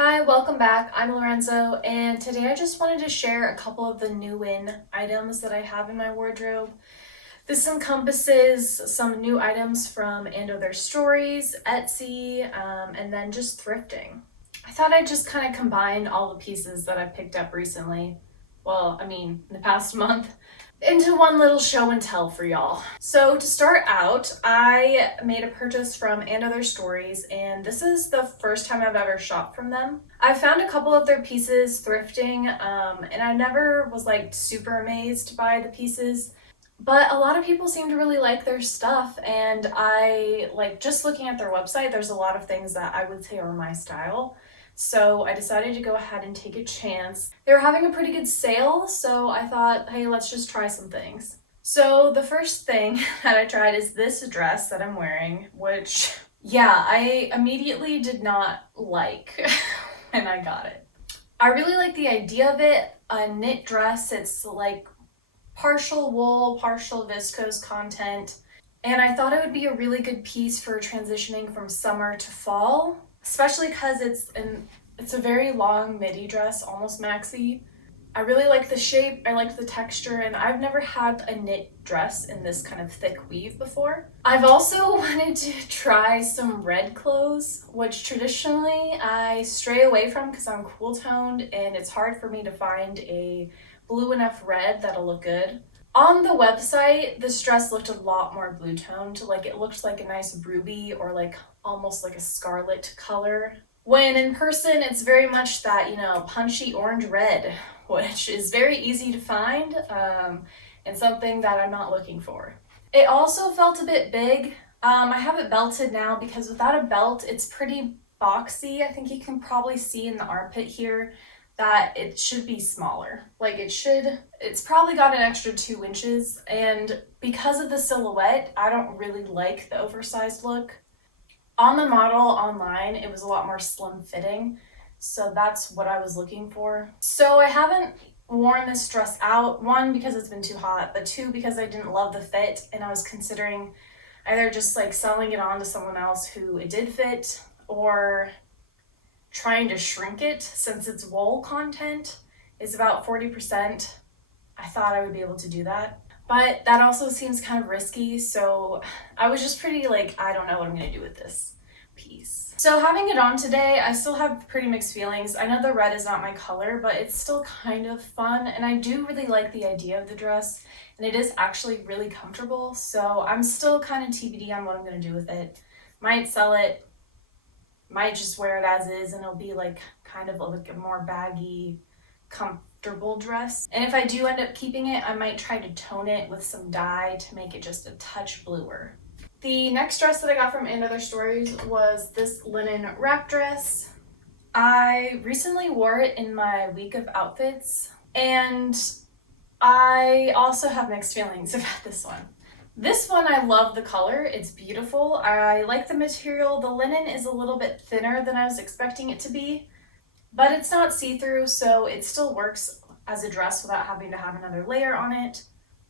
Hi, welcome back. I'm Lorenzo, and today I just wanted to share a couple of the new in items that I have in my wardrobe. This encompasses some new items from Their Stories, Etsy, and then just thrifting. I thought I'd just kind of combine all the pieces that I've picked up recently. In the past month, into one little show and tell for y'all. So to start out, I made a purchase from Their Stories, and this is the first time I've ever shopped from them. I found a couple of their pieces thrifting, and I never was like super amazed by the pieces. But a lot of people seem to really like their stuff, and I like just looking at their website, there's a lot of things that I would say are my style. So I decided to go ahead and take a chance. They were having a pretty good sale, so I thought, hey, let's just try some things. So the first thing that I tried is this dress that I'm wearing, which, yeah, I immediately did not like when I got it. I really like the idea of it. A knit dress, it's like partial wool, partial viscose content. And I thought it would be a really good piece for transitioning from summer to fall, especially because it's a very long midi dress, almost maxi. I really like the shape, I like the texture, and I've never had a knit dress in this kind of thick weave before. I've also wanted to try some red clothes, which traditionally I stray away from because I'm cool toned and it's hard for me to find a blue enough red that'll look good. On the website, this dress looked a lot more blue toned, like it looked like a nice ruby or like almost like a scarlet color. When in person, it's very much that, punchy orange red, which is very easy to find and something that I'm not looking for. It also felt a bit big. I have it belted now because without a belt, it's pretty boxy. I think you can probably see in the armpit here that it should be smaller. It's probably got an extra 2 inches, and because of the silhouette, I don't really like the oversized look. On the model online, it was a lot more slim fitting, so that's what I was looking for. So I haven't worn this dress out, one, because it's been too hot, but two, because I didn't love the fit, and I was considering either just like selling it on to someone else who it did fit, or trying to shrink it since its wool content is about 40%. I thought I would be able to do that. But that also seems kind of risky, so I was just pretty like, I don't know what I'm gonna do with this piece. So having it on today, I still have pretty mixed feelings. I know the red is not my color, but it's still kind of fun, and I do really like the idea of the dress, and it is actually really comfortable, so I'm still kind of TBD on what I'm gonna do with it. Might sell it, might just wear it as is, and it'll be like kind of like a more baggy, comfortable dress. And if I do end up keeping it, I might try to tone it with some dye to make it just a touch bluer. The next dress that I got from Their Stories was this linen wrap dress. I recently wore it in my week of outfits, and I also have mixed feelings about this one. This one, I love the color. It's beautiful. I like the material. The linen is a little bit thinner than I was expecting it to be, but it's not see-through, so it still works as a dress without having to have another layer on it.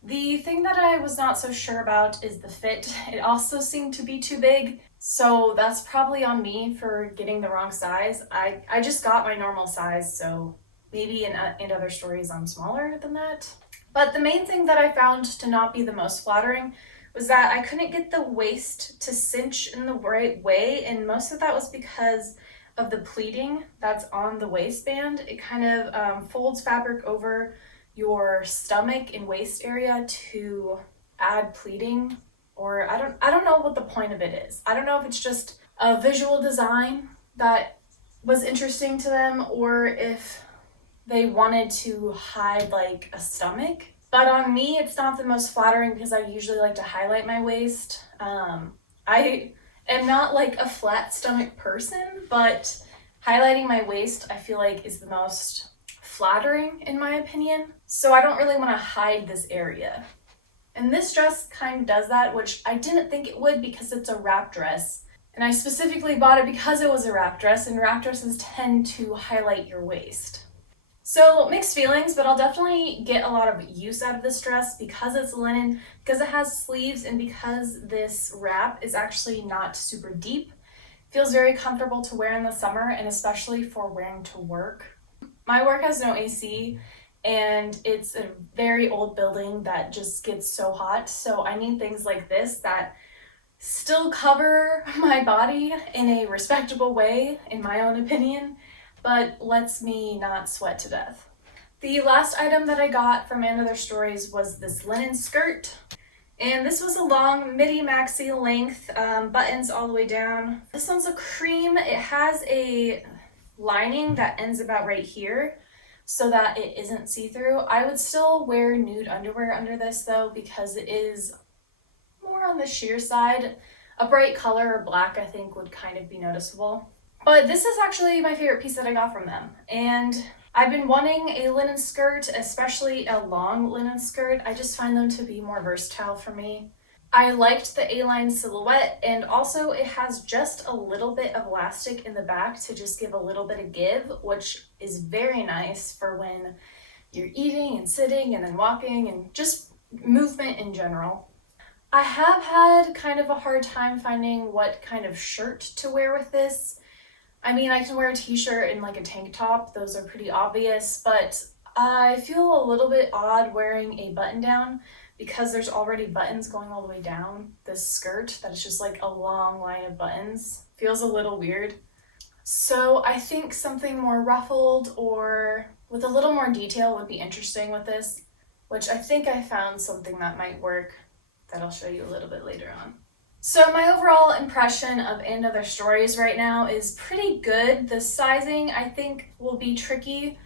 The thing that I was not so sure about is the fit. It also seemed to be too big, so that's probably on me for getting the wrong size. I just got my normal size, so maybe in Other Stories I'm smaller than that. But the main thing that I found to not be the most flattering was that I couldn't get the waist to cinch in the right way, and most of that was because of the pleating that's on the waistband. It kind of folds fabric over your stomach and waist area to add pleating, or I don't know what the point of it is. I don't know if it's just a visual design that was interesting to them, or if they wanted to hide like a stomach. But on me, it's not the most flattering because I usually like to highlight my waist. I am not like a flat stomach person, but highlighting my waist I feel like is the most flattering in my opinion. So I don't really want to hide this area. And this dress kind of does that, which I didn't think it would because it's a wrap dress. And I specifically bought it because it was a wrap dress, and wrap dresses tend to highlight your waist. So mixed feelings, but I'll definitely get a lot of use out of this dress because it's linen, because it has sleeves, and because this wrap is actually not super deep. Feels very comfortable to wear in the summer and especially for wearing to work. My work has no AC and it's a very old building that just gets so hot. So I need things like this that still cover my body in a respectable way, in my own opinion, but lets me not sweat to death. The last item that I got from And Other Stories was this linen skirt. And this was a long midi maxi length, buttons all the way down. This one's a cream. It has a lining that ends about right here so that it isn't see-through. I would still wear nude underwear under this though because it is more on the sheer side. A bright color or black I think would kind of be noticeable. But this is actually my favorite piece that I got from them. And I've been wanting a linen skirt, especially a long linen skirt. I just find them to be more versatile for me. I liked the A-line silhouette, and also it has just a little bit of elastic in the back to just give a little bit of give, which is very nice for when you're eating and sitting and then walking and just movement in general. I have had kind of a hard time finding what kind of shirt to wear with this. I mean, I can wear a t-shirt and like a tank top, those are pretty obvious, but I feel a little bit odd wearing a button down because there's already buttons going all the way down this skirt that is just like a long line of buttons. Feels a little weird. So I think something more ruffled or with a little more detail would be interesting with this, which I think I found something that might work that I'll show you a little bit later on. So my overall impression of And Other Stories right now is pretty good. The sizing I think will be tricky.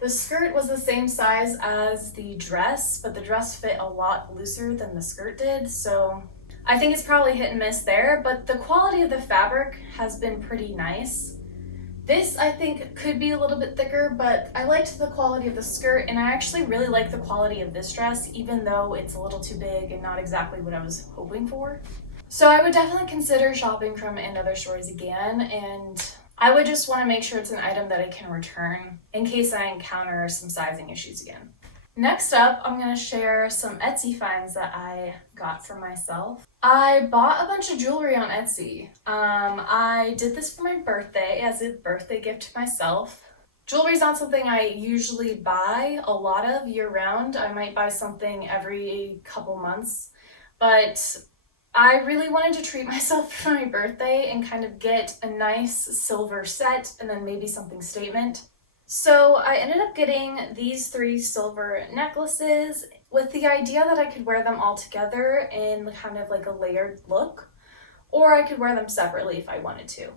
The skirt was the same size as the dress, but the dress fit a lot looser than the skirt did, so I think it's probably hit and miss there, but the quality of the fabric has been pretty nice. This I think could be a little bit thicker, but I liked the quality of the skirt, and I actually really like the quality of this dress, even though it's a little too big and not exactly what I was hoping for. So I would definitely consider shopping from And Other Stories again, and I would just want to make sure it's an item that I can return in case I encounter some sizing issues again. Next up, I'm going to share some Etsy finds that I got for myself. I bought a bunch of jewelry on Etsy. I did this for my birthday as a birthday gift to myself. Jewelry is not something I usually buy a lot of year-round. I might buy something every couple months, but I really wanted to treat myself for my birthday and kind of get a nice silver set and then maybe something statement. So I ended up getting these 3 silver necklaces with the idea that I could wear them all together in kind of like a layered look, or I could wear them separately if I wanted to.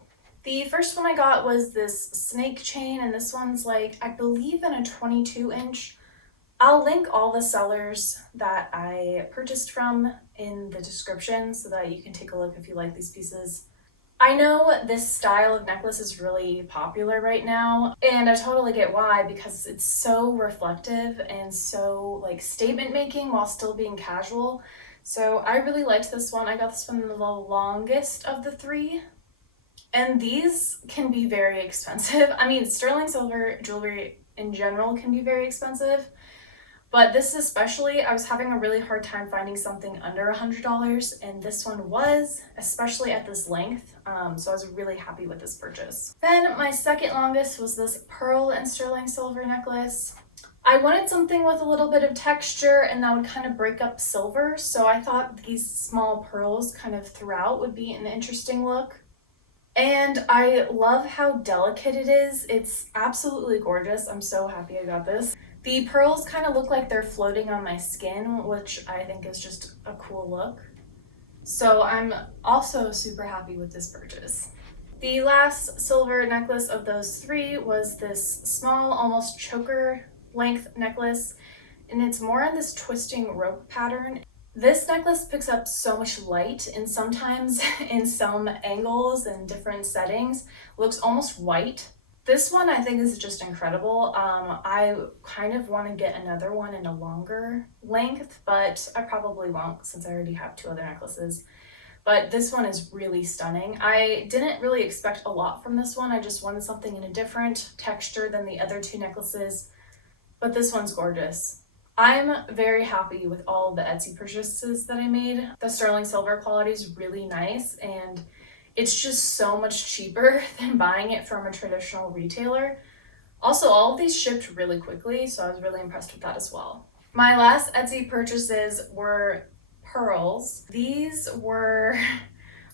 The first one I got was this snake chain, and this one's like, I believe in a 22-inch. I'll link all the sellers that I purchased from in the description so that you can take a look if you like these pieces. I know this style of necklace is really popular right now, and I totally get why, because it's so reflective and so like statement making while still being casual. So I really liked this one. I got this one the longest of the 3. And these can be very expensive. I mean, sterling silver jewelry in general can be very expensive. But this especially, I was having a really hard time finding something under $100, and this one was, especially at this length, so I was really happy with this purchase. Then my second longest was this pearl and sterling silver necklace. I wanted something with a little bit of texture and that would kind of break up silver, so I thought these small pearls kind of throughout would be an interesting look. And I love how delicate it is. It's absolutely gorgeous. I'm so happy I got this. The pearls kind of look like they're floating on my skin, which I think is just a cool look. So I'm also super happy with this purchase. The last silver necklace of those 3 was this small, almost choker length necklace, and it's more on this twisting rope pattern. This necklace picks up so much light, and sometimes in some angles and different settings looks almost white. This one I think is just incredible. I kind of want to get another one in a longer length, but I probably won't since I already have 2 other necklaces. But this one is really stunning. I didn't really expect a lot from this one. I just wanted something in a different texture than the other 2 necklaces, but this one's gorgeous. I'm very happy with all of the Etsy purchases that I made. The sterling silver quality is really nice, and It's just so much cheaper than buying it from a traditional retailer. Also, all of these shipped really quickly, so I was really impressed with that as well. My last Etsy purchases were pearls. These were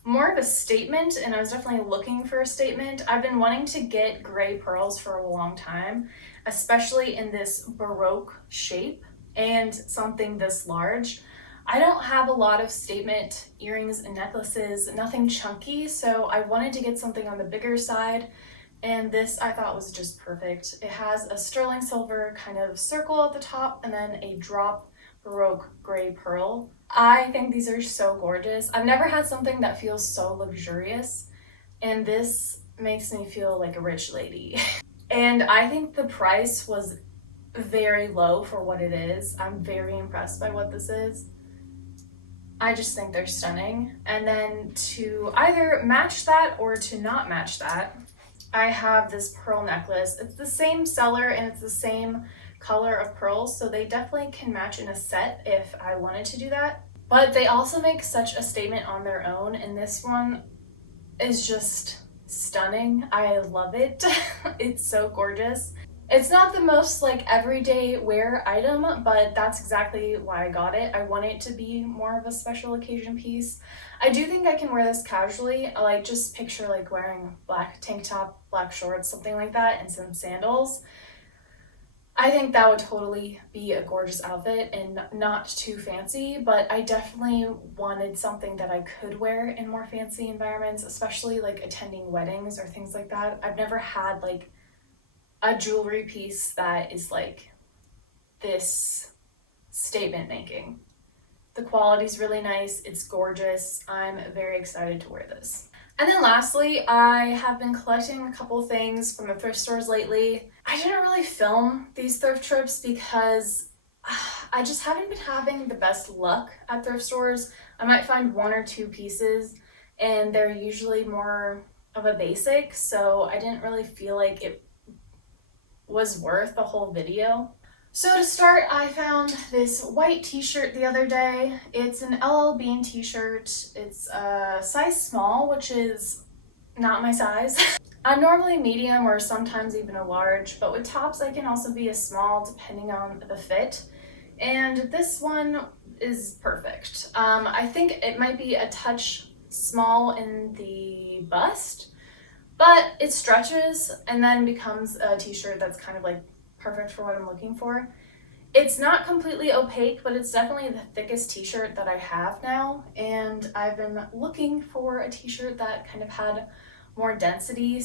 more of a statement, and I was definitely looking for a statement. I've been wanting to get gray pearls for a long time, especially in this Baroque shape and something this large. I don't have a lot of statement earrings and necklaces, nothing chunky, so I wanted to get something on the bigger side, and this I thought was just perfect. It has a sterling silver kind of circle at the top and then a drop Baroque gray pearl. I think these are so gorgeous. I've never had something that feels so luxurious, and this makes me feel like a rich lady. And I think the price was very low for what it is. I'm very impressed by what this is. I just think they're stunning. And then to either match that or to not match that, I have this pearl necklace. It's the same seller and it's the same color of pearls, so they definitely can match in a set if I wanted to do that. But they also make such a statement on their own, and this one is just stunning. I love it. It's so gorgeous. It's not the most like everyday wear item, but that's exactly why I got it. I want it to be more of a special occasion piece. I do think I can wear this casually. I like just picture like wearing black tank top, black shorts, something like that, and some sandals. I think that would totally be a gorgeous outfit and not too fancy, but I definitely wanted something that I could wear in more fancy environments, especially like attending weddings or things like that. I've never had like a jewelry piece that is like this statement making. The quality's really nice, it's gorgeous. I'm very excited to wear this. And then lastly, I have been collecting a couple things from the thrift stores lately. I didn't really film these thrift trips because I just haven't been having the best luck at thrift stores. I might find one or two pieces and they're usually more of a basic, so I didn't really feel like it was worth the whole video. So to start, I found this white t-shirt the other day. It's an LL Bean t-shirt. It's a size small, which is not my size. I'm normally medium or sometimes even a large, but with tops I can also be a small depending on the fit. And this one is perfect. I think it might be a touch small in the bust, but it stretches and then becomes a t-shirt that's kind of like perfect for what I'm looking for. It's not completely opaque, but it's definitely the thickest t-shirt that I have now, and I've been looking for a t-shirt that kind of had more density.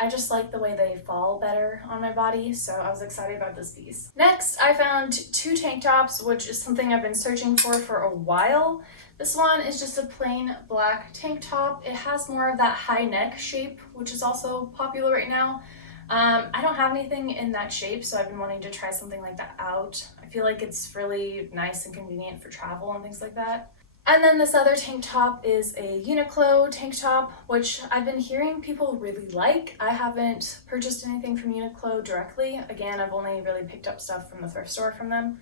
I just like the way they fall better on my body, so I was excited about this piece. Next, I found two tank tops, which is something I've been searching for a while. This one is just a plain black tank top. It has more of that high neck shape, which is also popular right now. I don't have anything in that shape, so I've been wanting to try something like that out. I feel like it's really nice and convenient for travel and things like that. And then this other tank top is a Uniqlo tank top, which I've been hearing people really like. I haven't purchased anything from Uniqlo directly. Again, I've only really picked up stuff from the thrift store from them.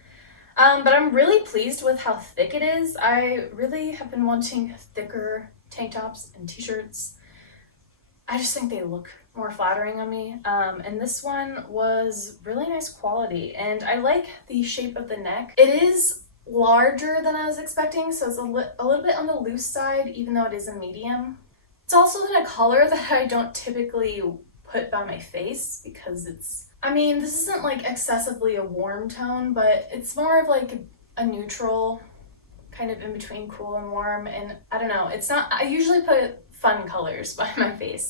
But I'm really pleased with how thick it is. I really have been wanting thicker tank tops and t-shirts. I just think they look more flattering on me. And this one was really nice quality, and I like the shape of the neck. It is larger than I was expecting, so it's a little bit on the loose side, even though it is a medium. It's also in a color that I don't typically put by my face because this isn't like excessively a warm tone, but it's more of like a neutral, kind of in between cool and warm, and I don't know, I usually put fun colors by my face,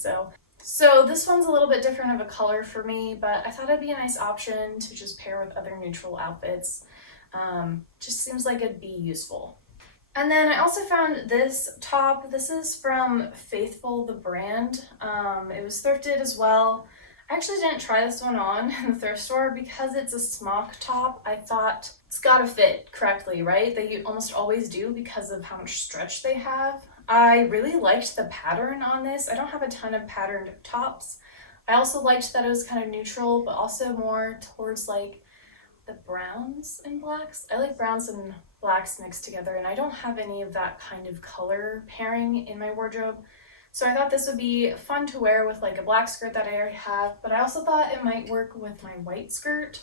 so this one's a little bit different of a color for me, but I thought it'd be a nice option to just pair with other neutral outfits. Just seems like it'd be useful. And then I also found this top. This is from Faithful, the brand. It was thrifted as well. I actually didn't try this one on in the thrift store because it's a smock top. I thought it's gotta fit correctly, right? They almost always do because of how much stretch they have. I really liked the pattern on this. I don't have a ton of patterned tops. I also liked that it was kind of neutral, but also more towards like the browns and blacks. I like browns and blacks mixed together, and I don't have any of that kind of color pairing in my wardrobe. So I thought this would be fun to wear with like a black skirt that I already have, but I also thought it might work with my white skirt.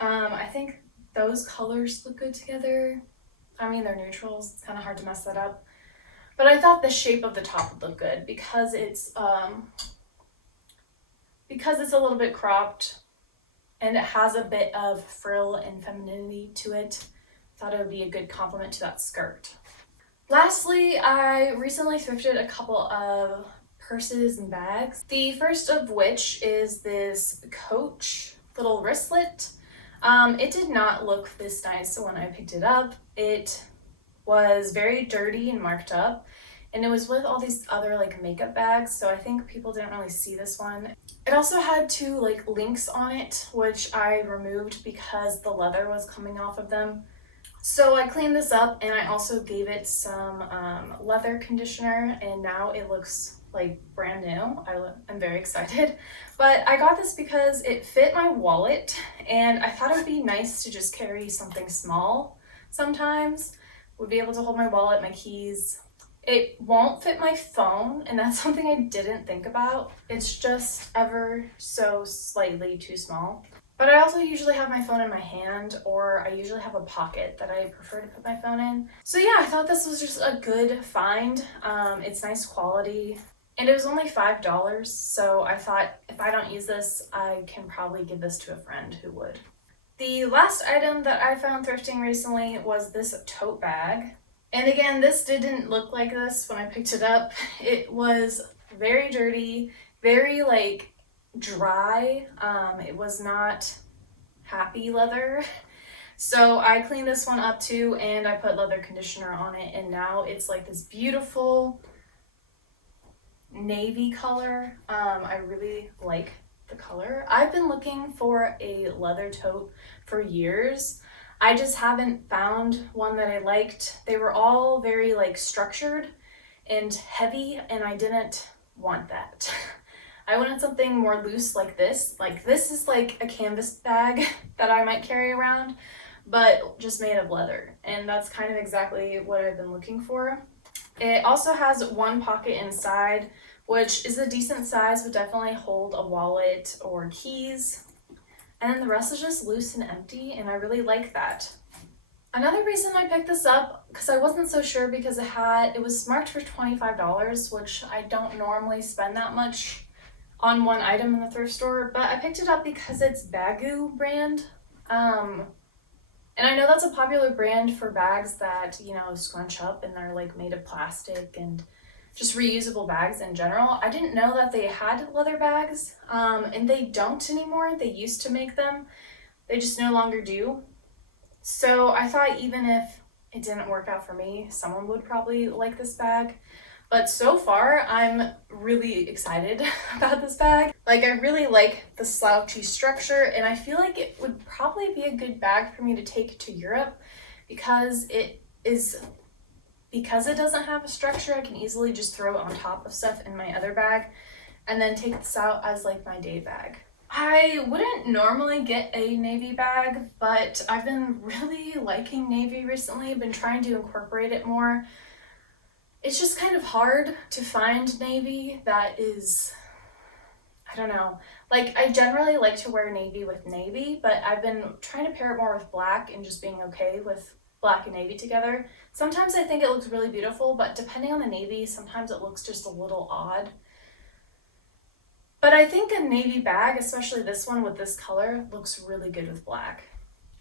I think those colors look good together. I mean, they're neutrals. It's kind of hard to mess that up. But I thought the shape of the top would look good because it's a little bit cropped and it has a bit of frill and femininity to it. Thought it would be a good complement to that skirt. Lastly, I recently thrifted a couple of purses and bags. The first of which is this Coach little wristlet. It did not look this nice when I picked it up. It was very dirty and marked up, and it was with all these other like makeup bags, so I think people didn't really see this one. It also had two like links on it, which I removed because the leather was coming off of them. So I cleaned this up and I also gave it some leather conditioner, and now it looks like brand new. I'm very excited. But I got this because it fit my wallet and I thought it would be nice to just carry something small sometimes. Would be able to hold my wallet, my keys. It won't fit my phone, and that's something I didn't think about. It's just ever so slightly too small. But I also usually have my phone in my hand, or I usually have a pocket that I prefer to put my phone in. So yeah, I thought this was just a good find. It's nice quality, and it was only $5, so I thought if I don't use this, I can probably give this to a friend who would. The last item that I found thrifting recently was this tote bag. And again, this didn't look like this when I picked it up. It was very dirty, very like dry. It was not happy leather. So I cleaned this one up too, and I put leather conditioner on it, and now it's like this beautiful navy color. I really like the color. I've been looking for a leather tote for years. I just haven't found one that I liked. They were all very like structured and heavy, and I didn't want that. I wanted something more loose like this. Like this is like a canvas bag that I might carry around, but just made of leather. And that's kind of exactly what I've been looking for. It also has one pocket inside, which is a decent size, would definitely hold a wallet or keys. And then the rest is just loose and empty, and I really like that. Another reason I picked this up, because I wasn't so sure, because it was marked for $25, which I don't normally spend that much on one item in the thrift store, but I picked it up because it's Baggu brand. And I know that's a popular brand for bags that, you know, scrunch up and they're like made of plastic and just reusable bags in general. I didn't know that they had leather bags, and they don't anymore. They used to make them. They just no longer do. So I thought even if it didn't work out for me, someone would probably like this bag. But so far, I'm really excited about this bag. Like, I really like the slouchy structure, and I feel like it would probably be a good bag for me to take to Europe because it doesn't have a structure. I can easily just throw it on top of stuff in my other bag and then take this out as like my day bag. I wouldn't normally get a navy bag, but I've been really liking navy recently. I've been trying to incorporate it more. It's just kind of hard to find navy that is, I don't know. Like, I generally like to wear navy with navy, but I've been trying to pair it more with black and just being okay with black and navy together. Sometimes I think it looks really beautiful, but depending on the navy, sometimes it looks just a little odd. But I think a navy bag, especially this one with this color, looks really good with black.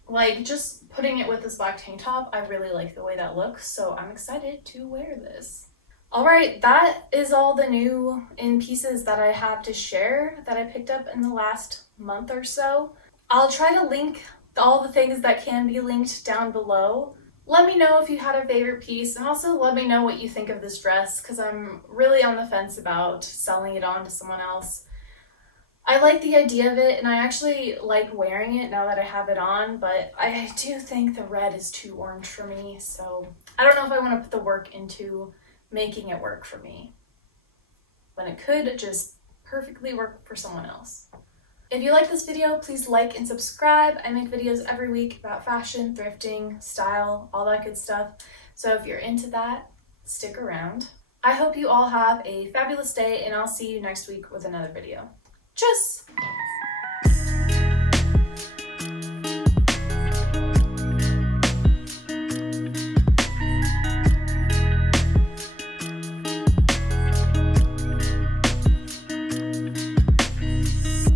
Like, just putting it with this black tank top, I really like the way that looks, so I'm excited to wear this. Alright, that is all the new in pieces that I have to share that I picked up in the last month or so. I'll try to link all the things that can be linked down below. Let me know if you had a favorite piece, and also let me know what you think of this dress, because I'm really on the fence about selling it on to someone else. I like the idea of it, and I actually like wearing it now that I have it on, but I do think the red is too orange for me, so I don't know if I want to put the work into making it work for me, when it could just perfectly work for someone else. If you like this video, please like and subscribe. I make videos every week about fashion, thrifting, style, all that good stuff, so if you're into that, stick around. I hope you all have a fabulous day, and I'll see you next week with another video. Tschüss!